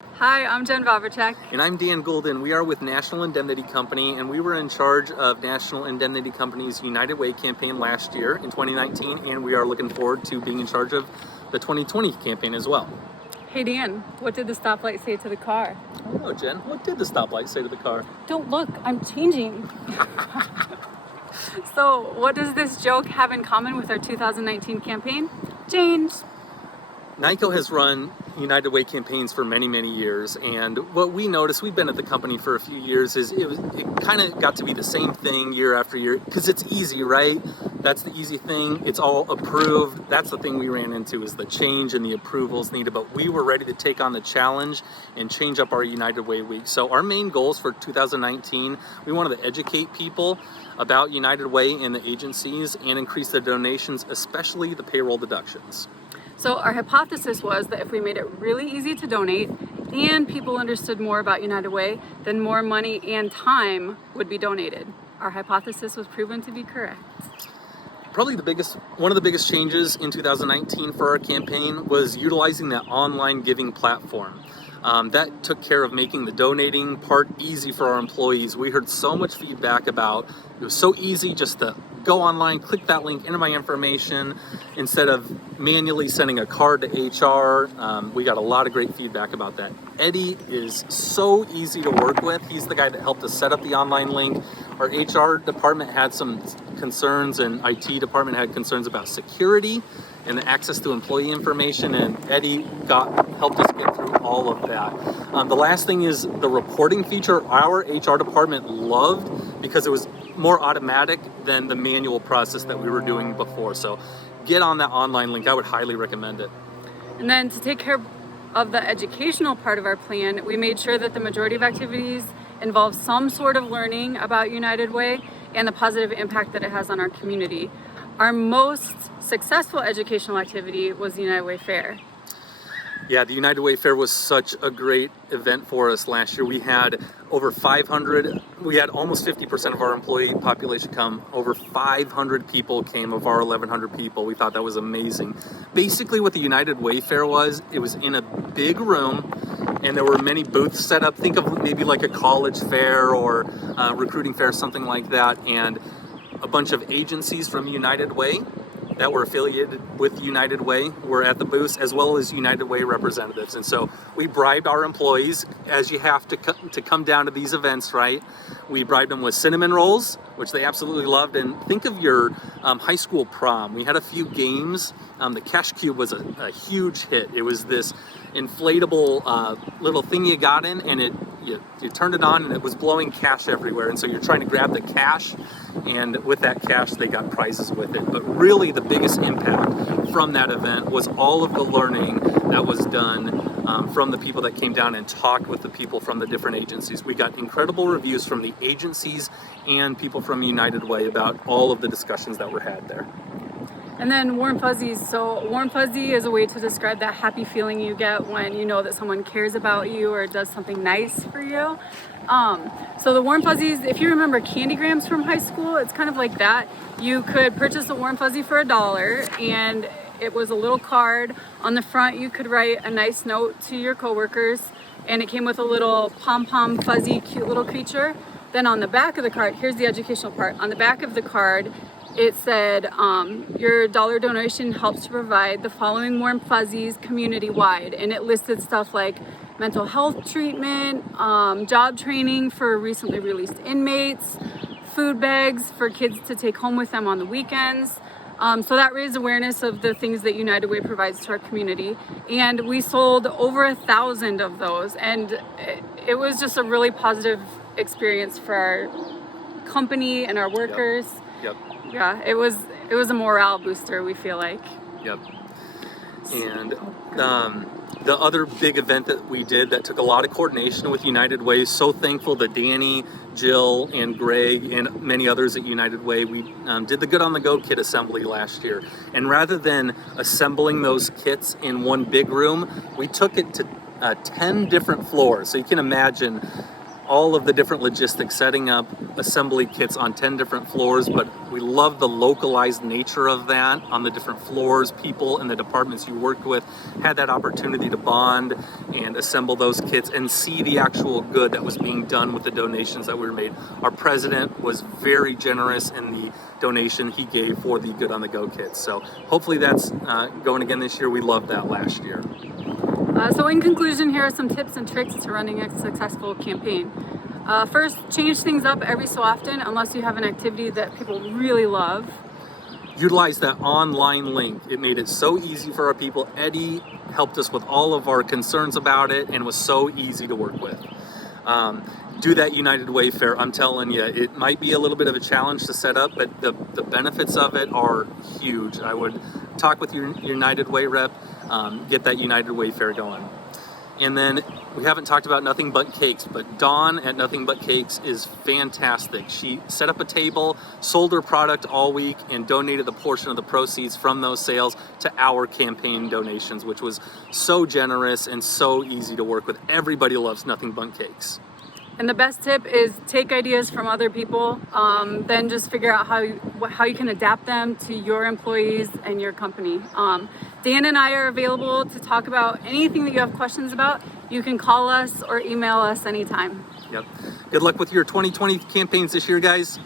Hi, I'm Jen Vavricek. And I'm Dan Gulden. We are with National Indemnity Company, and we were in charge of National Indemnity Company's United Way campaign last year in 2019, and we are looking forward to being in charge of the 2020 campaign as well. Hey Dan, what did the stoplight say to the car? I don't know, Jen. What did the stoplight say to the car? Don't look, I'm changing. So, what does this joke have in common with our 2019 campaign? Change. NICO has run United Way campaigns for many, many years, and what we noticed, we've been at the company for a few years, is it kind of got to be the same thing year after year, because it's easy, right? That's the easy thing. It's all approved. That's the thing we ran into, is the change and the approvals needed, but we were ready to take on the challenge and change up our United Way week. So our main goals for 2019, we wanted to educate people about United Way and the agencies and increase the donations, especially the payroll deductions. So, our hypothesis was that if we made it really easy to donate and people understood more about United Way, then more money and time would be donated. Our hypothesis was proven to be correct. Probably one of the biggest changes in 2019 for our campaign was utilizing that online giving platform. That took care of making the donating part easy for our employees. We heard so much feedback about it was so easy just to go online, click that link, enter my information, instead of manually sending a card to HR. We got a lot of great feedback about that. Eddie is so easy to work with. He's the guy that helped us set up the online link. Our HR department had some concerns, and IT department had concerns about security and the access to employee information, and Eddie helped us get through all of that. The last thing is the reporting feature. Our HR department loved, because it was more automatic than the manual process that we were doing before. So get on that online link. I would highly recommend it. And then to take care of the educational part of our plan, we made sure that the majority of activities involve some sort of learning about United Way and the positive impact that it has on our community. Our most successful educational activity was the United Way Fair. Yeah, the United Way Fair was such a great event for us last year. We had over 500, we had almost 50% of our employee population come. Over 500 people came of our 1,100 people. We thought that was amazing. Basically what the United Way Fair was, it was in a big room, and there were many booths set up. Think of maybe like a college fair or a recruiting fair, something like that, and a bunch of agencies from United Way that were affiliated with United Way were at the booths, as well as United Way representatives. And so we bribed our employees, as you have to come down to these events, right? We bribed them with cinnamon rolls, which they absolutely loved. And think of your high school prom. We had a few games. The Cash Cube was a huge hit. It was this inflatable little thing you got in, and you turned it on and it was blowing cash everywhere. And so you're trying to grab the cash, and with that cash they got prizes with it. But really the biggest impact from that event was all of the learning that was done from the people that came down and talked with the people from the different agencies. We got incredible reviews from the agencies and people from United Way about all of the discussions that were had there. And then warm fuzzies. So warm fuzzy is a way to describe that happy feeling you get when you know that someone cares about you or does something nice for you. So the warm fuzzies, if you remember candygrams from high school, it's kind of like that. You could purchase a warm fuzzy for $1, and it was a little card. On the front, you could write a nice note to your coworkers, and it came with a little pom-pom fuzzy cute little creature. Then on the back of the card, here's the educational part. On the back of the card, it said, your dollar donation helps to provide the following warm fuzzies community-wide. And it listed stuff like mental health treatment, job training for recently released inmates, food bags for kids to take home with them on the weekends. So that raised awareness of the things that United Way provides to our community. And we sold over 1,000 of those. And it was just a really positive experience for our company and our workers. Yep. Yeah, it was a morale booster, we feel like. Yep. And the other big event that we did that took a lot of coordination with United Way, so thankful to Danny, Jill, and Greg, and many others at United Way. We did the Good on the Go kit assembly last year. And rather than assembling those kits in one big room, we took it to 10 different floors. So you can imagine all of the different logistics, setting up assembly kits on 10 different floors, but we We love the localized nature of that on the different floors. People in the departments you worked with had that opportunity to bond and assemble those kits and see the actual good that was being done with the donations that were made. Our president was very generous in the donation he gave for the Good on the Go kits. So hopefully that's going again this year. We loved that last year. So in conclusion, here are some tips and tricks to running a successful campaign. First, change things up every so often unless you have an activity that people really love. Utilize that online link. It made it so easy for our people. Eddie helped us with all of our concerns about it and was so easy to work with. Do that United Way Fair. I'm telling you, it might be a little bit of a challenge to set up, but the benefits of it are huge. I would talk with your United Way rep, get that United Way Fair going. And then we haven't talked about Nothing But Cakes, but Dawn at Nothing But Cakes is fantastic. She set up a table, sold her product all week, and donated a portion of the proceeds from those sales to our campaign donations, which was so generous and so easy to work with. Everybody loves Nothing But Cakes. And the best tip is take ideas from other people, then just figure out how you can adapt them to your employees and your company. Dan and I are available to talk about anything that you have questions about. You can call us or email us anytime. Yep. Good luck with your 2020 campaigns this year, guys.